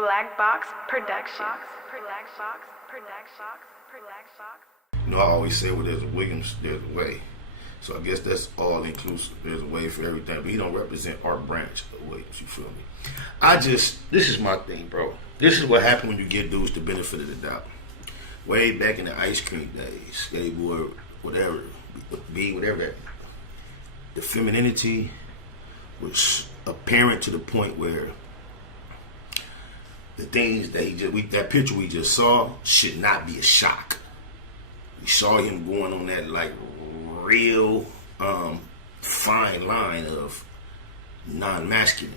Black Box Productions. You know, I always say, well, there's a Williams, there's a way. So I guess that's all inclusive. There's a way for everything. But he don't represent our branch of Williams, you feel me? This is my thing, bro. This is what happened when you give dudes the benefit of the doubt. Way back in the ice cream days, skateboard, whatever, whatever that. The femininity was apparent to the point where the things that that picture we just saw should not be a shock. We saw him going on that like real fine line of non-masculine,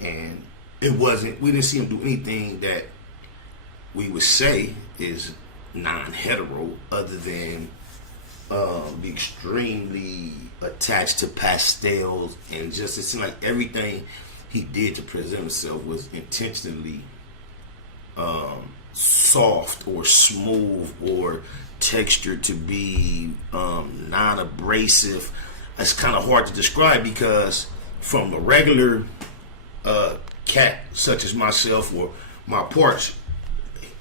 and we didn't see him do anything that we would say is non-hetero other than be extremely attached to pastels, and just it seemed like everything he did to present himself was intentionally soft or smooth or textured to be non-abrasive. It's kind of hard to describe because from a regular cat such as myself or my parts,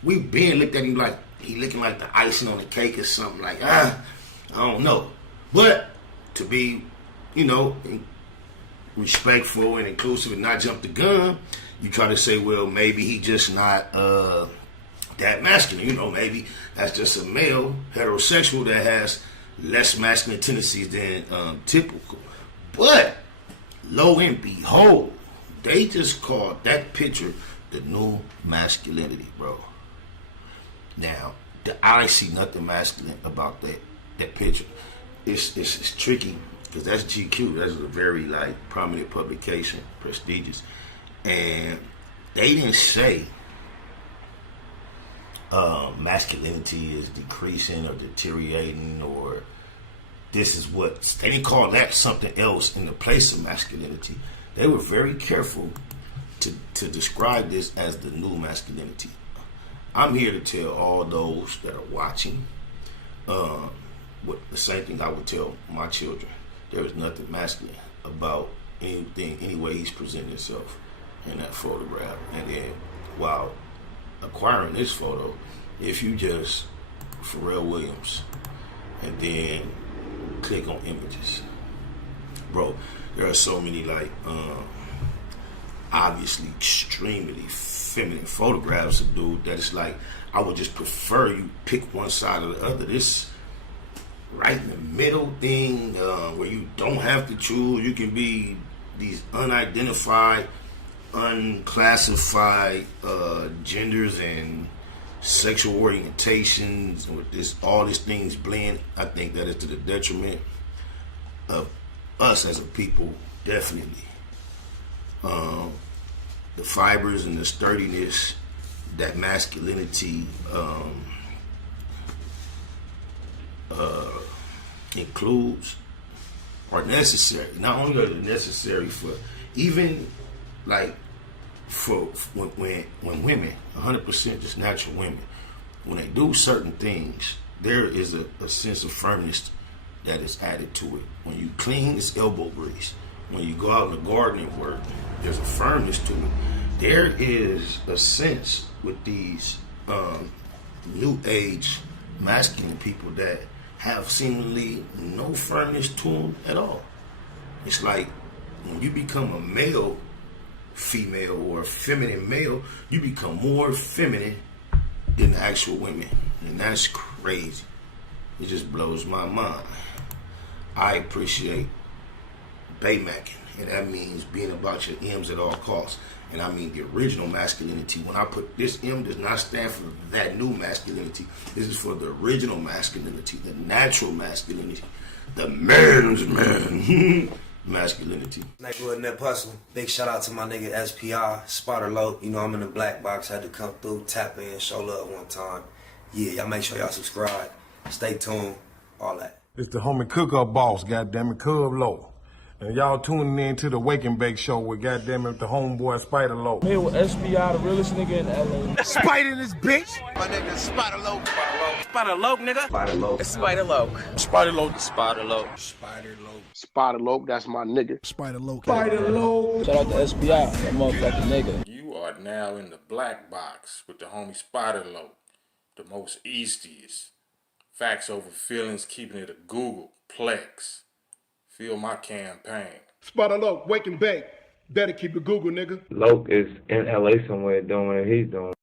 we've been looked at him like he looking like the icing on the cake or something, like I don't know. But to be, respectful and inclusive and not jump the gun, you try to say, well, maybe he just not that masculine. Maybe that's just a male heterosexual that has less masculine tendencies than typical. But lo and behold, they just called that picture the new masculinity, bro. Now, I see nothing masculine about that picture. It's tricky because that's GQ. That's a very prominent publication, prestigious, and they didn't say masculinity is decreasing or deteriorating, or this is what they didn't call that something else in the place of masculinity. They were very careful to describe this as the new masculinity. I'm here to tell all those that are watching what the same thing I would tell my children. There is nothing masculine about any way he's presenting himself in that photograph. And then while acquiring this photo, if you just Pharrell Williams and then click on images, bro, there are so many obviously extremely feminine photographs of dude that it's like I would just prefer you pick one side or the other. This right in the middle thing where you don't have to choose, you can be these unidentified, unclassified genders and sexual orientations, and with all these things blend. I think that is to the detriment of us as a people, definitely. The fibers and the sturdiness that masculinity includes are necessary. Not only are they necessary for even for when women, 100% just natural women, when they do certain things, there is a sense of firmness that is added to it. When you clean, it's elbow grease. When you go out in the garden and work, there's a firmness to it. There is a sense with these new age masculine people that have seemingly no firmness to them at all. It's like when you become a male female or a feminine male, you become more feminine than the actual women. And that's crazy. It just blows my mind. I appreciate Baymacking, and that means being about your M's at all costs. And I mean the original masculinity. When I put this M does not stand for that new masculinity. This is for the original masculinity, the natural masculinity, the man's man masculinity. Neighborhood Net Hustle. Big shout out to my nigga SPI, Spotter Low. I'm in the black box, had to come through, tap in, show love one time. Yeah, y'all make sure y'all subscribe. Stay tuned, all that. It's the homie cook-up boss, goddammit, Cub Low. And y'all tuning in to the Wake and Bake Show with goddammit the homeboy Spider Low. Here with SPI, the realest nigga in LA. Spider this bitch! My nigga Spider Low. Spider Low, nigga. Spider Low. Spider Low. Spider Low. Spider Low. Spider Low. Spider Low, that's my nigga. Spider Low. Spider Low. Shout out to SPI, that motherfucking nigga. You You are now in the black box with the homie Spider Low, the most eastiest. Facts over feelings, keeping it a Google Plex. Feel my campaign. Spot Loke, wake and bake. Better keep it Google, nigga. Loke is in LA somewhere doing what he's doing.